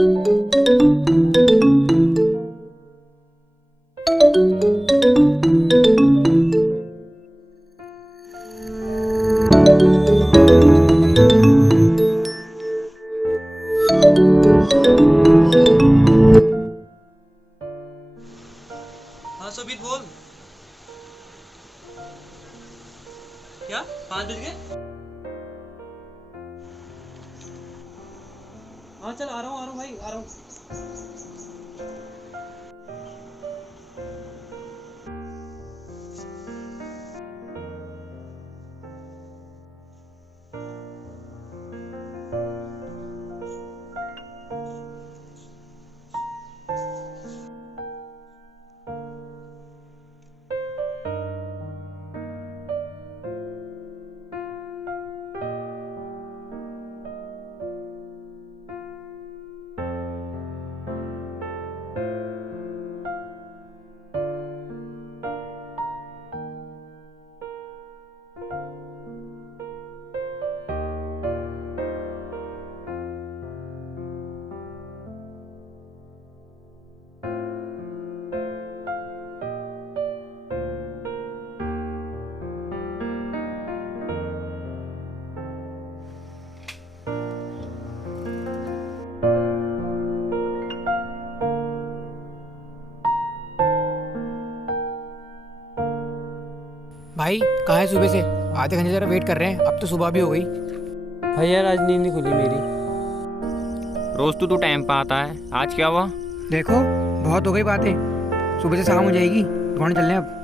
हाँ सुबीत बोल। क्या 5 बज गए? हाँ चल आ रहा हूँ भाई, आ रहा हूँ। भाई कहाँ है सुबह से? आधे घंटे जरा वेट कर रहे हैं, अब तो सुबह भी हो गई। भाई यार आज नींद नहीं खुली मेरी। रोज तो तू टाइम पे आता है, आज क्या हुआ? देखो बहुत हो गई बातें, सुबह से शाम हो जाएगी, दुकान चल रहे हैं अब।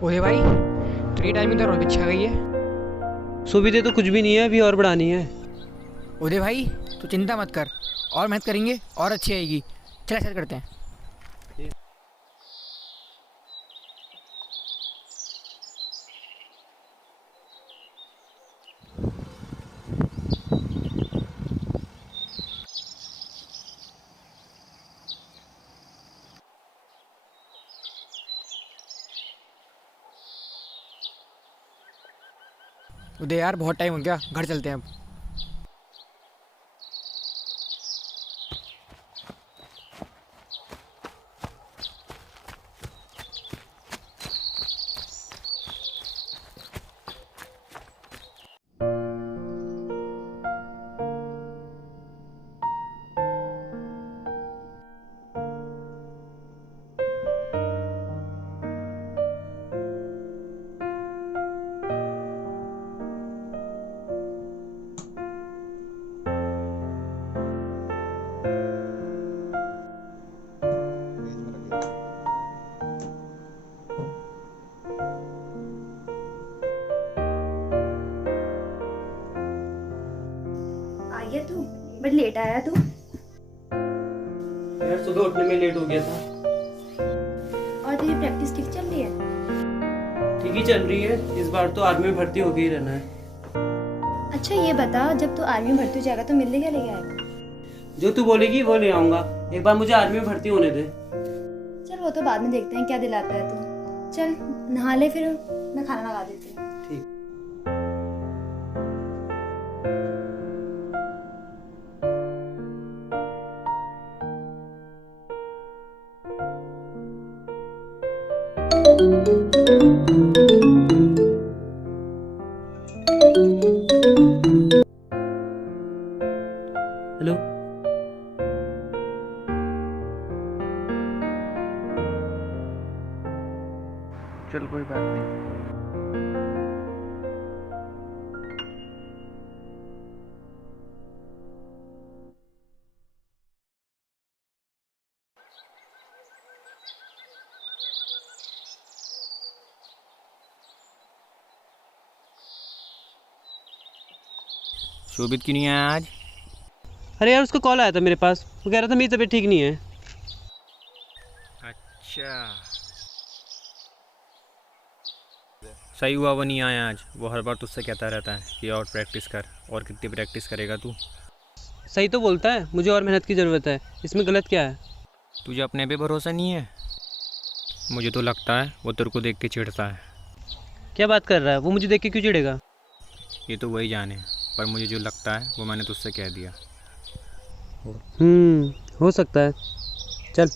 ओहे भाई, तेरी टाइमिंग तो रोज अच्छी आ गई है। सुबीत तो कुछ भी नहीं है, अभी और बढ़ानी है। ओहे भाई तू चिंता मत कर, और मेहनत करेंगे और अच्छी आएगी। चल ऐसा करते हैं। उदय यार बहुत टाइम हो गया, घर चलते हैं अब। आ गया तू? बट लेट आया तू। यार सुबह उठने में लेट हो गया था। और तेरी प्रैक्टिस ठीक चल रही है? ठीक ही चल रही है, इस बार तो आर्मी में भर्ती होके ही रहना है। अच्छा ये बता, जब तू आर्मी में भर्ती हो जाएगा तो मिलने क्या लेके आएगा? जो तू बोलेगी वो ले आऊंगा, एक बार मुझे आर्मी में भर्ती होने दे। चल वो तो बाद में देखते हैं क्या दिलाता है तू। चल नहा ले, फिर मैं खाना लगा देती हूँ। ठीक। हेलो। चल कोई बात नहीं। शोभित क्यों नहीं आया आज? अरे यार उसका कॉल आया था मेरे पास, वो कह रहा था मेरी तबीयत ठीक नहीं है। अच्छा सही हुआ वो नहीं आया आज। वो हर बार तुझसे कहता रहता है कि और प्रैक्टिस कर, और कितनी प्रैक्टिस करेगा तू। सही तो बोलता है, मुझे और मेहनत की ज़रूरत है, इसमें गलत क्या है? तुझे अपने पे भरोसा नहीं है? मुझे तो लगता है वो तेरे को देख के चिढ़ता है। क्या बात कर रहा है? वो मुझे देख के क्यों चिढ़ेगा? ये तो वही जाने, पर मुझे जो लगता है वो मैंने तुझसे कह दिया। हो सकता है। चल।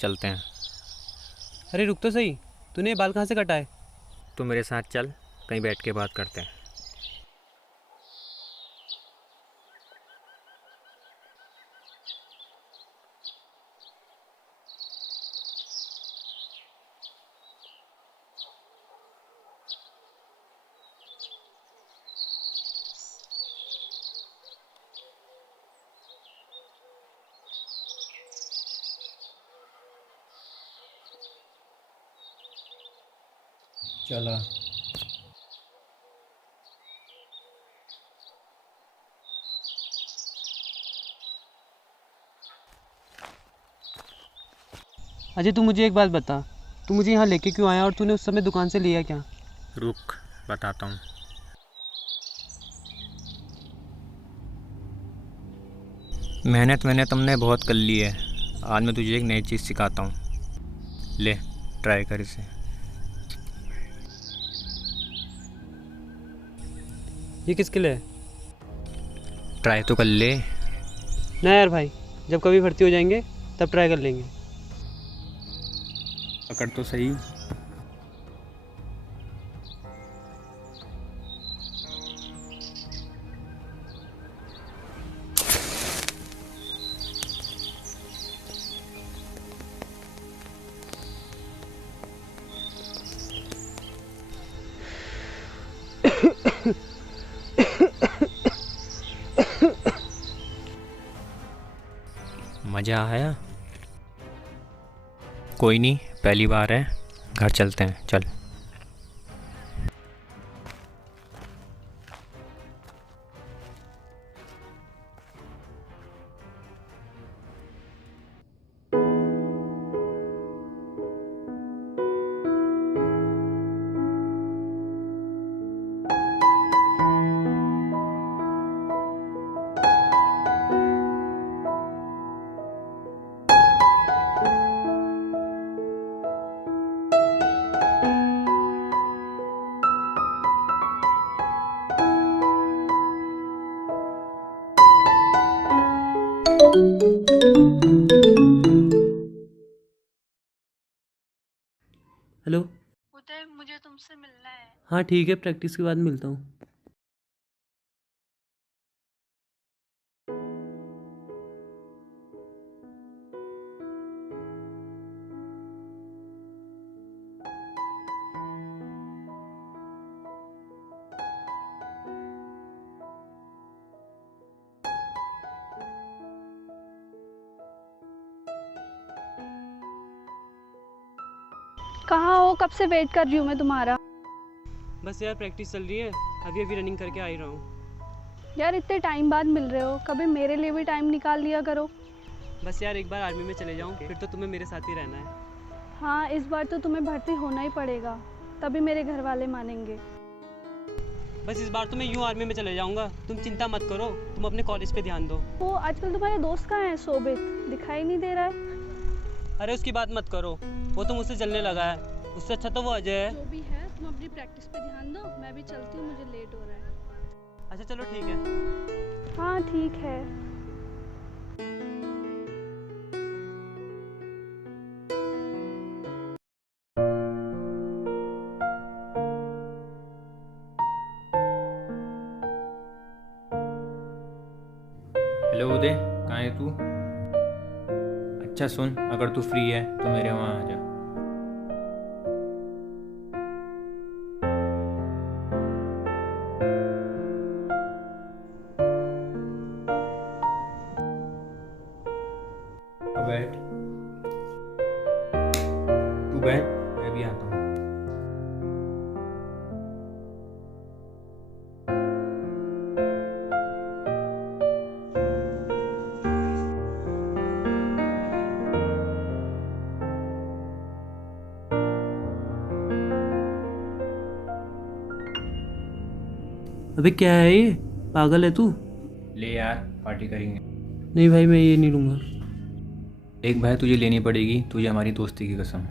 चलते हैं। अरे रुक तो सही, तूने ये बाल कहाँ से कटाए? तू मेरे साथ चल, कहीं बैठ के बात करते हैं। चला। अजय तू मुझे एक बात बता, तू मुझे यहाँ लेके क्यों आया और तूने उस समय दुकान से लिया क्या? रुक, बताता हूँ। मेहनत हमने बहुत कर ली है। आज मैं तुझे एक नई चीज़ सिखाता हूँ, ले ट्राई कर इसे। ये किसके लिए है? ट्राई तो कर ले। ना यार भाई, जब कभी भर्ती हो जाएंगे तब ट्राई कर लेंगे। पकड़ तो सही। मज़ा आया? कोई नहीं, पहली बार है। घर चलते हैं, चल। हेलो। उदय, मुझे तुमसे मिलना है। हाँ ठीक है, प्रैक्टिस के बाद मिलता हूँ। कहाँ हो? कब से वेट कर रही हूँ मैं तुम्हारा। बस यार प्रैक्टिस चल रही है, अभी अभी रनिंग करके आ ही रहा हूँ। यार इतने टाइम बाद मिल रहे हो, कभी मेरे लिए भी टाइम निकाल लिया करो। बस यार एक बार आर्मी में चले जाऊँ, फिर तो तुम्हें मेरे साथ ही रहना है। हाँ, इस बार तो तुम्हें भर्ती होना ही पड़ेगा, तभी मेरे घर वाले मानेंगे। बस इस बार तो मैं यूँ आर्मी में चले जाऊँगा, तुम चिंता मत करो, तुम अपने कॉलेज पे ध्यान दो। वो आजकल तुम्हारे दोस्त कहाँ हैं? शोभित दिखाई नहीं दे रहा है। अरे उसकी बात मत करो, वो तो मुझसे जलने लगा है, उससे अच्छा तो वो अजय है। जो भी है, तुम अपनी प्रैक्टिस पे ध्यान दो, मैं भी चलती हूँ, मुझे लेट हो रहा है। अच्छा चलो ठीक है। हाँ ठीक है। हेलो उदय, कहाँ है तू? अच्छा सुन, अगर तू फ्री है तो मेरे वहाँ आ जा। तू बैठ, मैं भी आता हूँ। अबे क्या है ये, पागल है तू? ले यार, पार्टी करेंगे। नहीं भाई, मैं ये नहीं लूँगा। एक भाई, तुझे लेनी पड़ेगी, तुझे हमारी दोस्ती की कसम।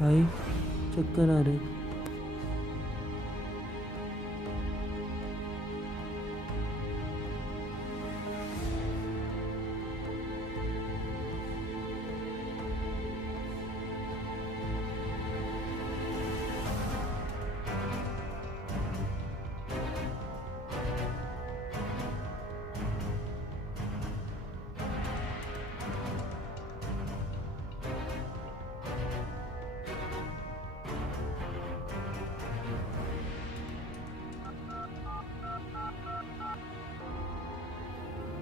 भाई चक्कर आ रहे।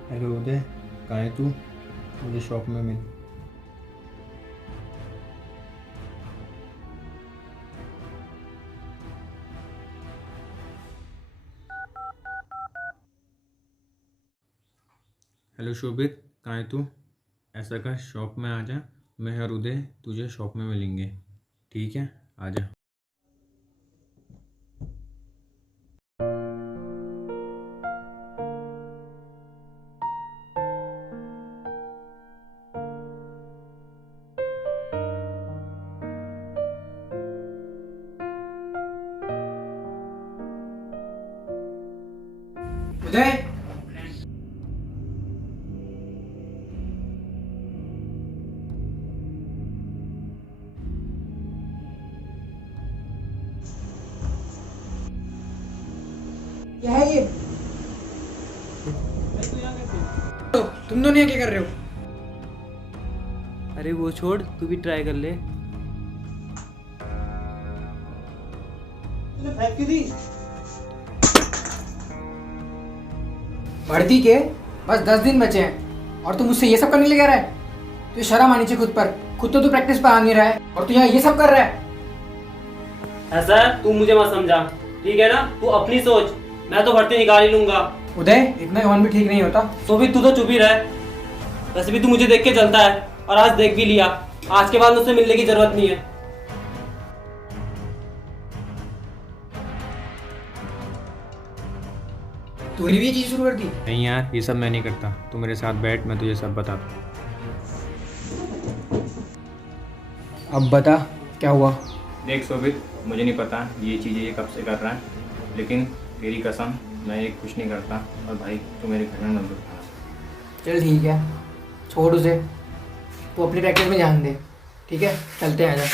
हेलो उदय, कहाँ है तू? मुझे शॉप में मिल। हेलो शोभित, कहाँ है तू? ऐसा कर, शॉप में आ जा, मैं और उदय तुझे शॉप में मिलेंगे, ठीक है? आ जा। उदय, क्या है ये? तुम दोनों यहाँ क्या कर रहे हो? अरे वो छोड़, तू भी ट्राई कर ले। भर्ती के बस 10 दिन बचे हैं और तू मुझसे ये सब करने लगा रहा है? तू शर्म आनी चाहिए खुद पर। खुद तो तू प्रैक्टिस पर आ नहीं रहा है और तू यहाँ ये सब कर रहा है। ऐसा है, तू मुझे मत समझा, ठीक है ना? तू अपनी सोच, मैं तो भर्ती निकाल ही लूंगा। उदय, इतना यौन भी ठीक नहीं होता। तो भी तू तो चुप ही रह। वैसे भी तू मुझे देख के चलता है और आज देख भी लिया। आज के बाद मुझसे मिलने की जरूरत नहीं है। तूने भी ये चीज शुरू कर दी? नहीं यार, ये सब मैं नहीं करता, तू मेरे साथ बैठ, मैं तुझे सब बताता हूँ। अब बता, क्या हुआ? देख शोभित, मुझे नहीं पता ये चीज़ें ये कब से कर रहा है, लेकिन तेरी कसम, मैं ये कुछ नहीं करता। और भाई, तू मेरे घर में मत उठा। चल ठीक है, छोड़ उसे, तू अपनी प्रैक्टिस में ध्यान दे, ठीक है? चलते हैं, आजा।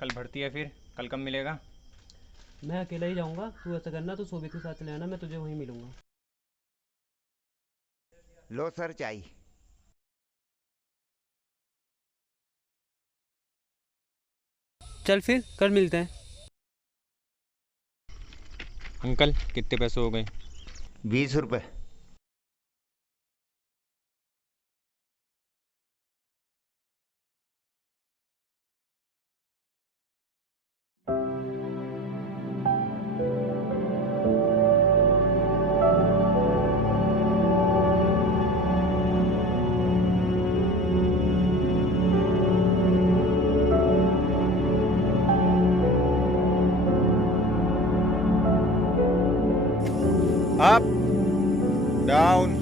कल भर्ती है, फिर कल कब मिलेगा? मैं अकेला ही जाऊंगा। तू ऐसा करना, तू शोभित के साथ चले आना, मैं तुझे वहीं मिलूंगा। लो सर चाय। चल फिर कल मिलते हैं। अंकल, कितने पैसे हो गए? 20 रुपये। Up, down,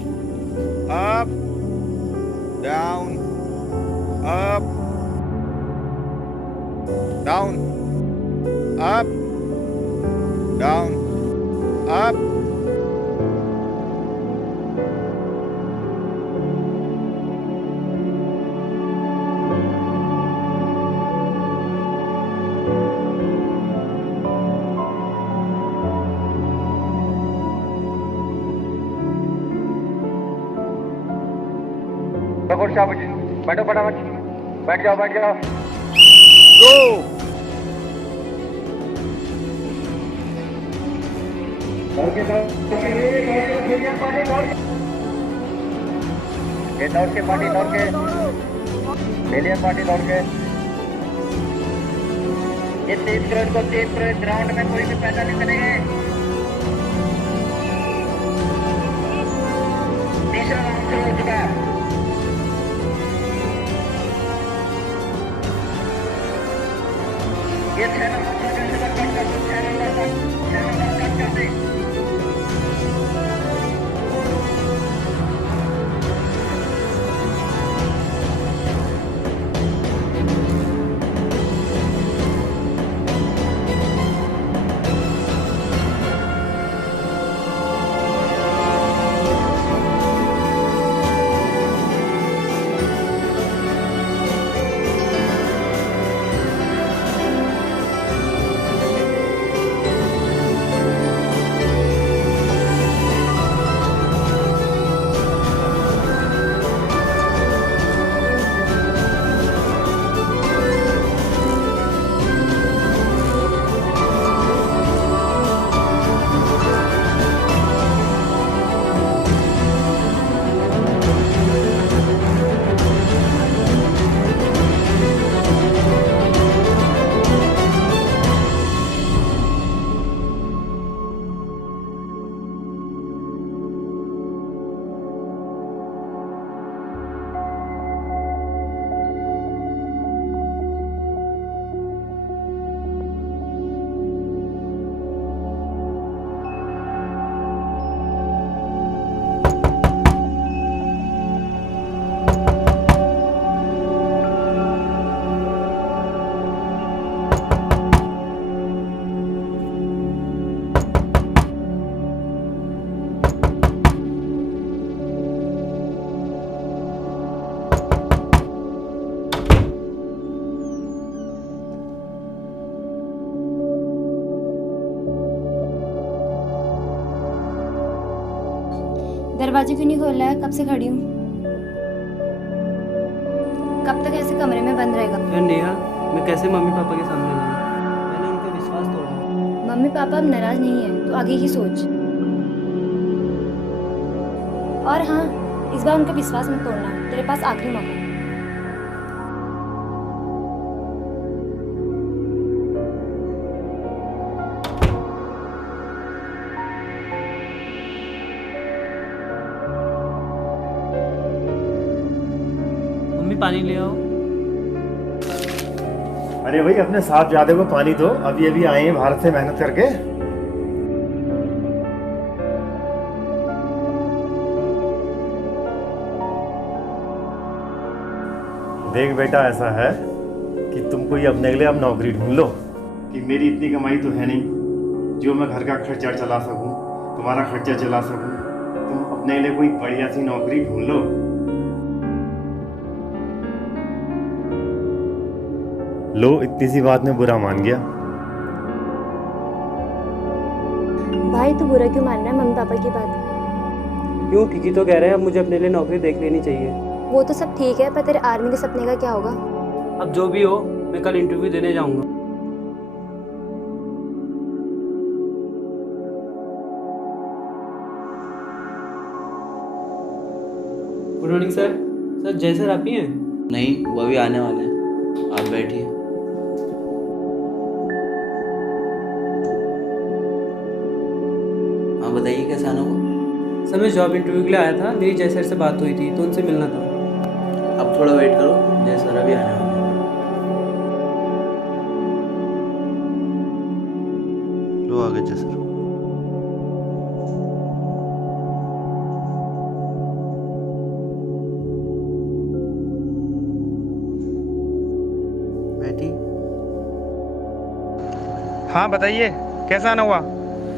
up, down, up, down, up, down, up. बकोर शाबाश, बैठो फटाफट, बैठ जाओ बैठ जाओ। गो। ये दौड़ के पार्टी दौड़ के, एलियन पार्टी दौड़ के। ये 3 करोड़ को 3 करोड़ ग्राउंड में कोई भी पैसा नहीं चलेगा। तीसरा राउंड शुरू हो चुका है। ये 6 नंबर का कट कर दो, 6 नंबर कट कर दे। दरवाजे क्यों नहीं खोल रहा है? कब से खड़ी हूँ। कब तक ऐसे कमरे में बंद रहेगा? यार नेहा, मैं कैसे मम्मी पापा के सामने जाऊँ? मैंने उनका विश्वास तोड़ा। मम्मी पापा अब नाराज नहीं है, तो आगे की सोच। और हाँ, इस बार उनका विश्वास मत तोड़ना, तेरे पास आखिरी मौका है। मम्मी पानी ले आओ। अरे भाई अपने साहबजादे को पानी दो, अभी अभी आए हैं भारत से मेहनत करके। देख बेटा, ऐसा है कि तुम कोई अपने के लिए अब नौकरी ढूंढ लो, कि मेरी इतनी कमाई तो है नहीं जो मैं घर का खर्चा चला सकूं, तुम्हारा खर्चा चला सकूं। तुम अपने लिए कोई बढ़िया सी नौकरी ढूंढ लो। लो, इतनी सी बात में बुरा मान गया। भाई तू बुरा क्यों मान रहा है मम्मी पापा की बात? क्यों? ठीक ही तो कह रहे हैं, अब मुझे अपने लिए नौकरी देख लेनी चाहिए। वो तो सब ठीक है, पर तेरे आर्मी के सपने का क्या होगा? अब जो भी हो, मैं कल इंटरव्यू देने जाऊंगा। Good morning sir. सर जय सर आप ही हैं? नहीं, वो अभी आने वाले हैं, आप बैठिए। हाँ बताइए, कैसा आना हुआ? सर मैं जॉब इंटरव्यू के लिए आया था, मेरी जय सर से बात हुई थी तो उनसे मिलना था। अब थोड़ा वेट करो, जय सर अभी आने वाले हैं। लो आगे जय सर। बैठी। हाँ बताइए, कैसा आना हुआ?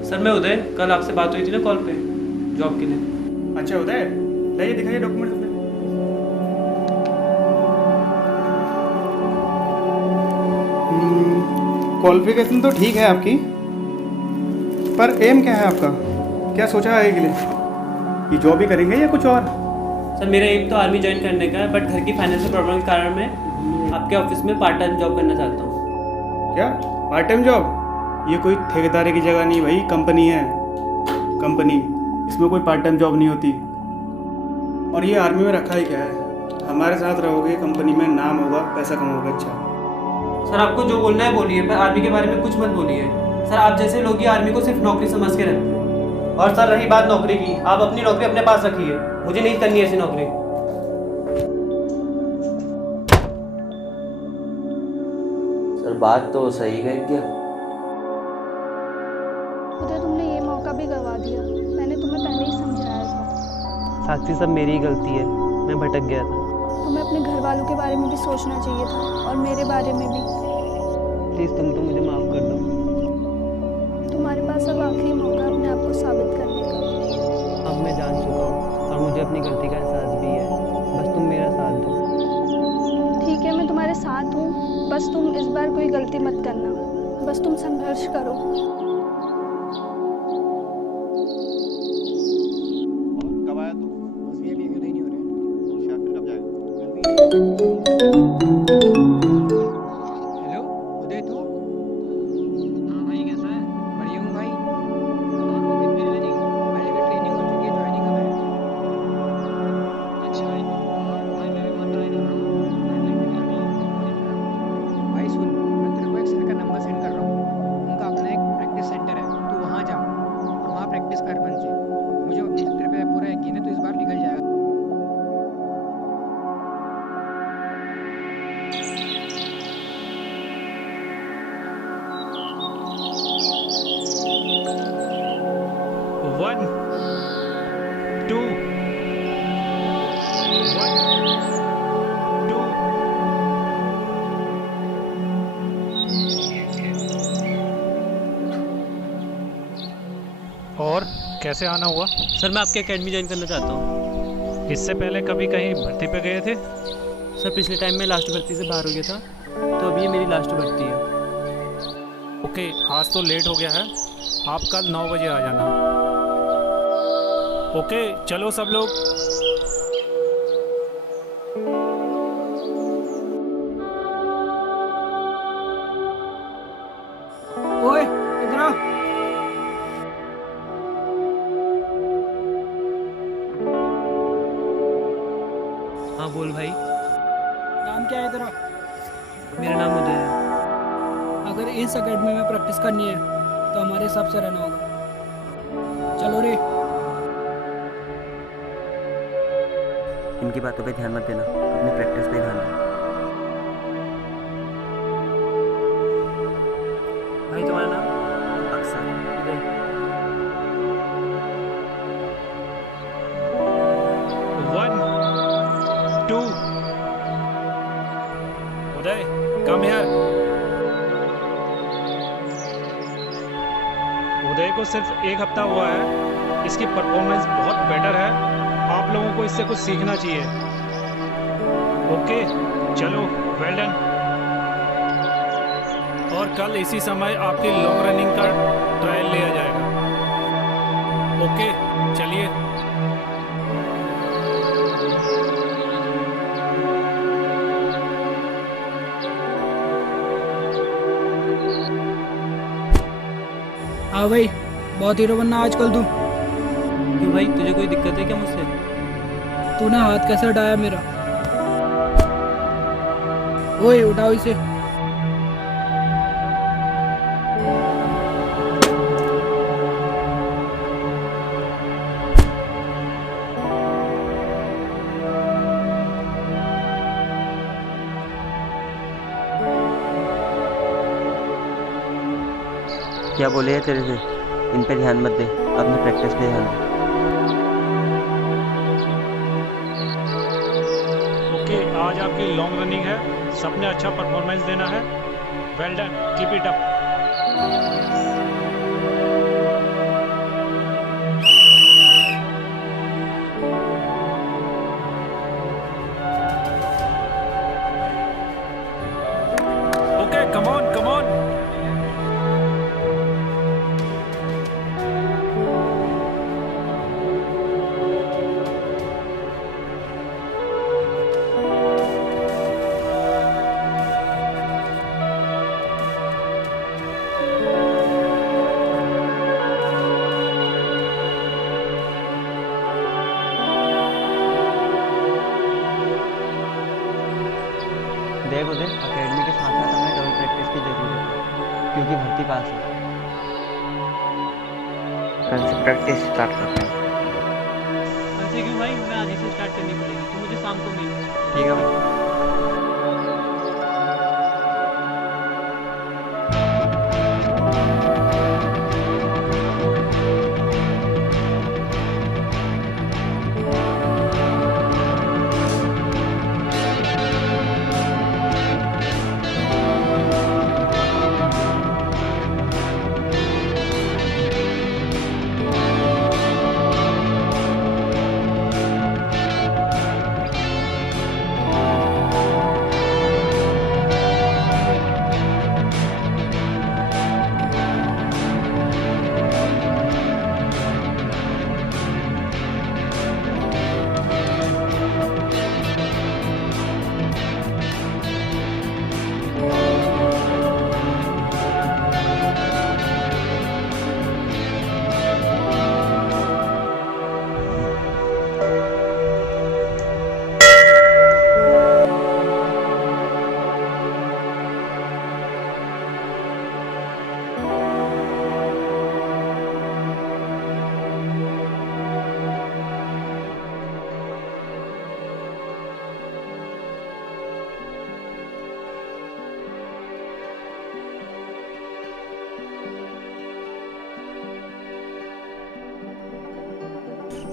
सर मैं उदय, कल आपसे बात हुई थी ना कॉल पे जॉब के लिए। अच्छा उदय, लाइए दिखाइए डॉक्यूमेंट अपने। क्वालिफिकेशन तो ठीक है आपकी, पर एम क्या है आपका? क्या सोचा है आगे के लिए? ये जॉब ही करेंगे या कुछ और? सर मेरा एम तो आर्मी ज्वाइन करने का है, बट घर की फाइनेंशियल प्रॉब्लम के कारण मैं आपके ऑफिस में पार्ट टाइम जॉब करना चाहता हूँ। क्या पार्ट टाइम जॉब? ये कोई ठेकेदारी की जगह नहीं भाई, कंपनी है, कंपनी। इसमें कोई पार्ट टाइम जॉब नहीं होती। और ये आर्मी में रखा ही क्या है? हमारे साथ रहोगे, कंपनी में नाम होगा, पैसा कमाओगे। अच्छा सर आपको जो बोलना है बोलिए, पर आर्मी के बारे में कुछ मत बोलिए। सर आप जैसे लोग ही आर्मी को सिर्फ नौकरी समझ के रखते हैं। और सर रही बात नौकरी की, आप अपनी नौकरी अपने पास रखिए, मुझे नहीं करनी ऐसी नौकरी। सर बात तो सही कह दिया। खुदा तुमने ये मौका भी गवा दिया, मैंने तुम्हें पहले ही समझाया था। साक्षी सब मेरी ही गलती है, मैं भटक गया था। तुम्हें अपने घर वालों के बारे में भी सोचना चाहिए था और मेरे बारे में भी। प्लीज़ तुम तो मुझे माफ़ कर दो। तुम्हारे पास अब आखिरी मौका है अपने आप को साबित करने का। अब मैं जान चुका हूँ और मुझे अपनी गलती का एहसास भी है, बस तुम मेरा साथ दो। ठीक है, मैं तुम्हारे साथ हूँ, बस तुम इस बार कोई गलती मत करना, बस तुम संघर्ष करो। कब आया तू? बस ये भी नहीं हो रहे। अच्छा फिर कब जाएगा? हेलो उदय, तू? हाँ भाई, कैसा है? बढ़िया हूँ भाई। और वो कितनी ट्रेनिंग? भाई अभी ट्रेनिंग हो चुकी है, ज्वाइनिंग कब है? अच्छा भाई, भाई मैं भी बहुत ट्राई कर रहा हूँ, लेकिन अभी भाई सुन, मैं तेरे को एक सर का नंबर सेंड कर रहा हूँ। उनका अपना एक प्रैक्टिस सेंटर है, तू वहाँ जा और वहाँ प्रैक्टिस कर मन से। मुझे तेरे पे पूरा यकीन है, तो इस बार निकल जाएगा। वन टू और कैसे आना हुआ? सर मैं आपकी एकेडमी ज्वाइन करना चाहता हूँ। इससे पहले कभी कहीं भर्ती पे गए थे? सर पिछले टाइम में लास्ट भर्ती से बाहर हो गया था, तो अभी ये मेरी लास्ट भर्ती है। ओके, आज तो लेट हो गया है, आप कल 9 बजे आ जाना। ओके चलो सब लोग। ओए इधर आ। हाँ बोल भाई। नाम क्या है तेरा? मेरा नाम उदय है। अगर इस एकेडमी में प्रैक्टिस करनी है तो हमारे हिसाब से रहना होगा। चलो रे। इनकी बातों पे ध्यान मत देना, अपनी प्रैक्टिस पे ध्यान दो। भाई तुम्हारा नाम? अक्सर। One two Uday come here. Uday को सिर्फ 1 हफ्ता हुआ है, इसकी परफॉर्मेंस बहुत बेटर है, आप लोगों को इससे कुछ सीखना चाहिए। ओके चलो, वेल डन। और कल इसी समय आपकी लॉन्ग रनिंग का ट्रायल लिया जाएगा। ओके चलिए। हाँ भाई, बहुत हीरो बनना आजकल तू। क्यों भाई, तुझे कोई दिक्कत है क्या मुझसे? तूने हाथ कैसे उठाया मेरा? ओए उठाओ इसे। क्या बोले हैं तेरे से? इन पे ध्यान मत दे, अपनी प्रैक्टिस पे ध्यान दे। ओके, आज आपकी लॉन्ग रनिंग है, सबने अच्छा परफॉर्मेंस देना है। Well done, keep it up. Okay, come on come on. देखो दे, अकेडमी के साथ साथ हमें डबल प्रैक्टिस की ज़रूरत है क्योंकि भर्ती पास है। कल से प्रैक्टिस स्टार्ट करते हैं। कल से क्यों भाई, हमें आज ही से स्टार्ट करनी पड़ेगी, तो मुझे शाम को मिल। ठीक है भाई।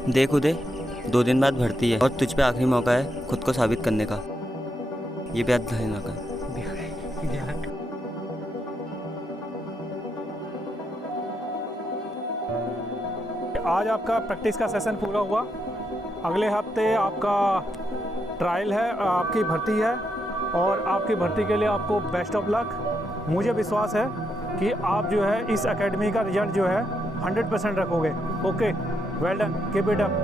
देख उदय, 2 दिन बाद भर्ती है और तुझ पे आखिरी मौका है खुद को साबित करने का। ये भी याद रखना का। आज आपका प्रैक्टिस का सेशन पूरा हुआ। अगले हफ्ते आपका ट्रायल है, आपकी भर्ती है और आपकी भर्ती के लिए आपको बेस्ट ऑफ लक। मुझे विश्वास है कि आप जो है इस एकेडमी का रिजल्ट जो है 100% रखोगे। Okay, well done, keep it up.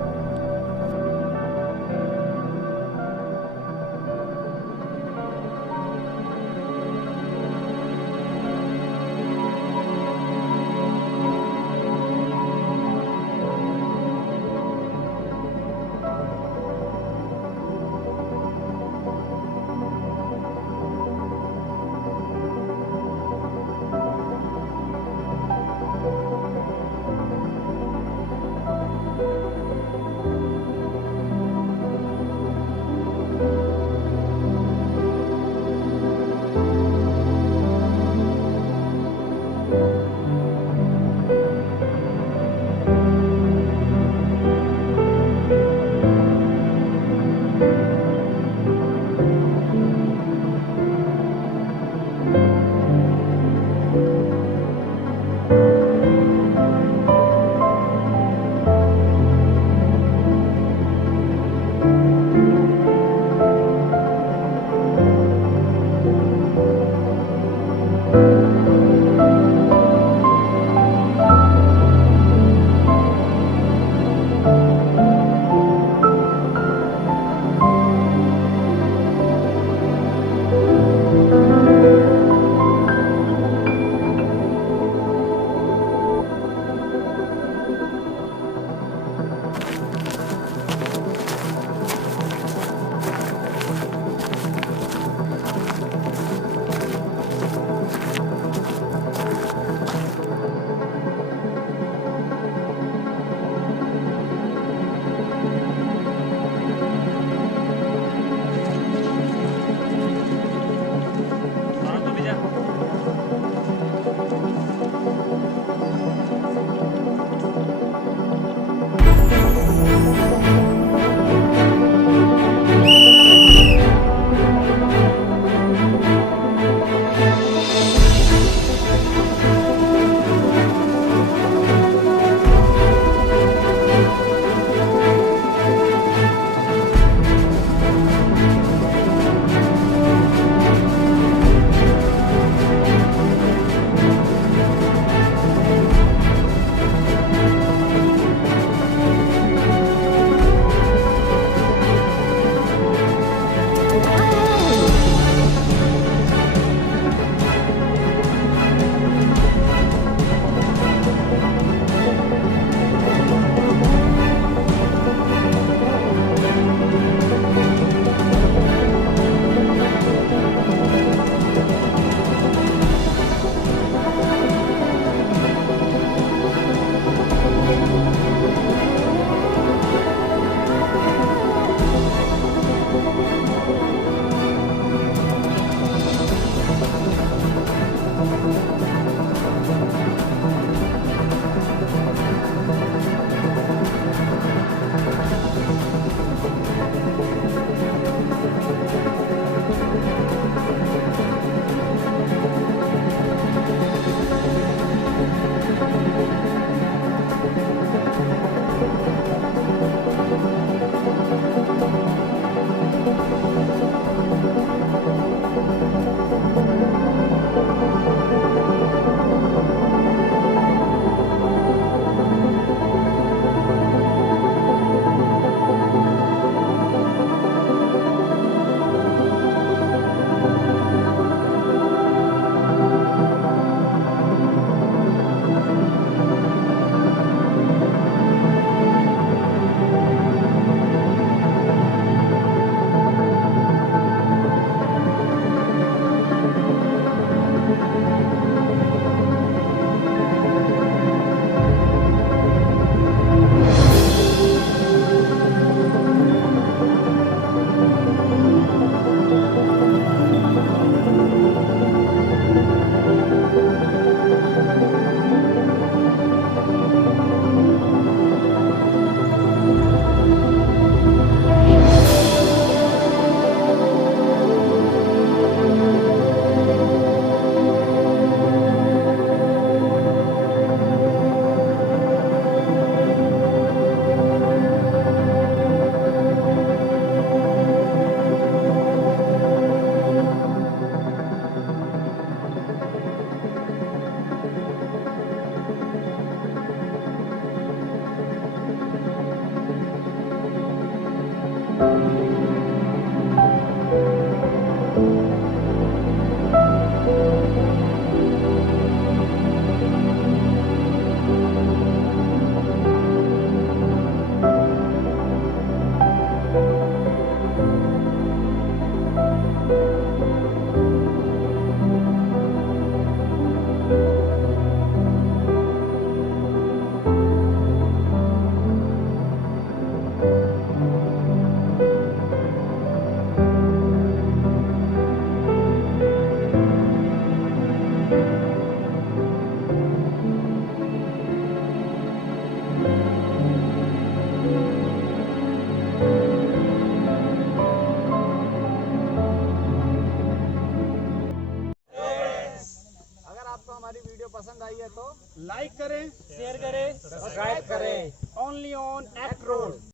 पसंद आई है तो लाइक करें, शेयर करें, सब्सक्राइब करें। Only on act road.